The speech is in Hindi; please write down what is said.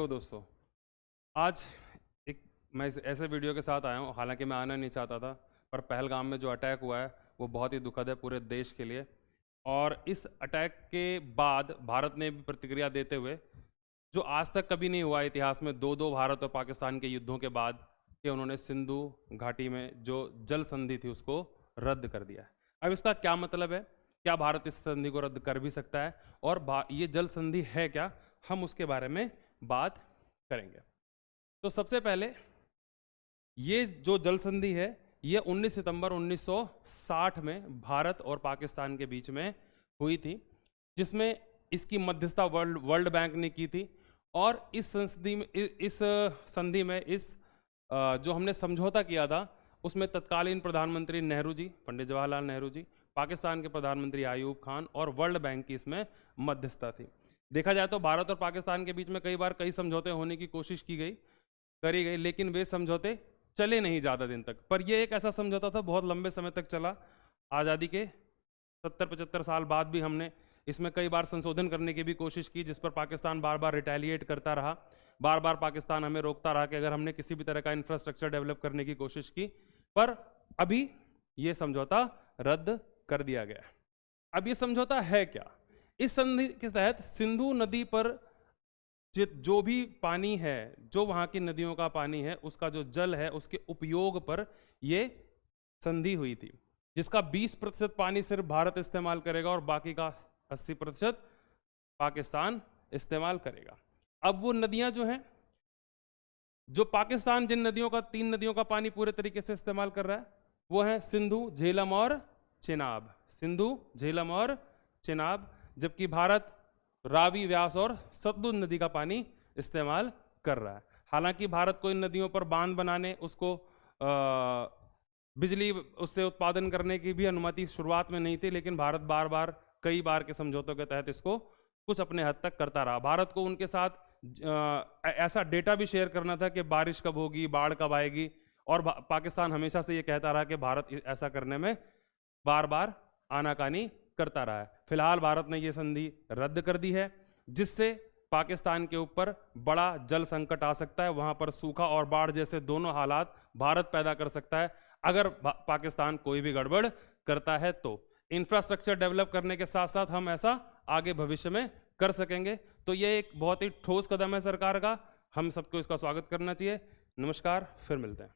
हेलो दोस्तों, आज मैं इस ऐसे वीडियो के साथ आया हूँ। हालांकि मैं आना नहीं चाहता था, पर पहलगाम में जो अटैक हुआ है वो बहुत ही दुखद है पूरे देश के लिए। और इस अटैक के बाद भारत ने भी प्रतिक्रिया देते हुए, जो आज तक कभी नहीं हुआ इतिहास में, दो दो भारत और पाकिस्तान के युद्धों के बाद, कि उन्होंने सिंधु घाटी में जो जल संधि थी उसको रद्द कर दिया है। अब इसका क्या मतलब है? क्या भारत इस संधि को रद्द कर भी सकता है? और ये जल संधि है क्या, हम उसके बारे में बात करेंगे। तो सबसे पहले, ये जो जल संधि है ये 19 सितंबर 1960 में भारत और पाकिस्तान के बीच में हुई थी, जिसमें इसकी मध्यस्थता वर्ल्ड बैंक ने की थी। और इस संधि में जो हमने समझौता किया था उसमें तत्कालीन प्रधानमंत्री नेहरू जी, पंडित जवाहरलाल नेहरू जी, पाकिस्तान के प्रधानमंत्री आयूब खान और वर्ल्ड बैंक की इसमें मध्यस्थता थी। देखा जाए तो भारत और पाकिस्तान के बीच में कई बार कई समझौते होने की कोशिश करी गई, लेकिन वे समझौते चले नहीं ज़्यादा दिन तक। पर यह एक ऐसा समझौता था, बहुत लंबे समय तक चला। आज़ादी के 70-75 साल बाद भी हमने इसमें कई बार संशोधन करने की भी कोशिश की, जिस पर पाकिस्तान बार बार रिटेलिएट करता रहा। बार बार पाकिस्तान हमें रोकता रहा कि अगर हमने किसी भी तरह का इंफ्रास्ट्रक्चर डेवलप करने की कोशिश की। पर अभी ये समझौता रद्द कर दिया गया। अब ये समझौता है क्या? इस संधि के तहत सिंधु नदी पर जो भी पानी है, जो वहाँ की नदियों का पानी है, उसका जो जल है, उसके उपयोग पर ये संधि हुई थी, जिसका 20% पानी सिर्फ भारत इस्तेमाल करेगा और बाकी का 80% पाकिस्तान इस्तेमाल करेगा। अब वो नदियां जो हैं, जो पाकिस्तान जिन नदियों का 3 नदियों का पानी पूरे तरीके से इस्तेमाल कर रहा है, वो है सिंधु, झेलम और चेनाब। सिंधु, झेलम और चेनाब। जबकि भारत रावी, व्यास और सतलुज नदी का पानी इस्तेमाल कर रहा है। हालांकि भारत को इन नदियों पर बांध बनाने, उसको बिजली उससे उत्पादन करने की भी अनुमति शुरुआत में नहीं थी, लेकिन भारत बार बार कई बार के समझौतों के तहत इसको कुछ अपने हद तक करता रहा। भारत को उनके साथ ऐसा डेटा भी शेयर करना था कि बारिश कब होगी, बाढ़ कब आएगी, और पाकिस्तान हमेशा से ये कहता रहा कि भारत ऐसा करने में बार बार आनाकानी करता रहा है। फिलहाल भारत ने ये संधि रद्द कर दी है, जिससे पाकिस्तान के ऊपर बड़ा जल संकट आ सकता है। वहां पर सूखा और बाढ़ जैसे दोनों हालात भारत पैदा कर सकता है अगर पाकिस्तान कोई भी गड़बड़ करता है। तो इंफ्रास्ट्रक्चर डेवलप करने के साथ साथ हम ऐसा आगे भविष्य में कर सकेंगे। तो ये एक बहुत ही ठोस कदम है सरकार का, हम सबको इसका स्वागत करना चाहिए। नमस्कार, फिर मिलते हैं।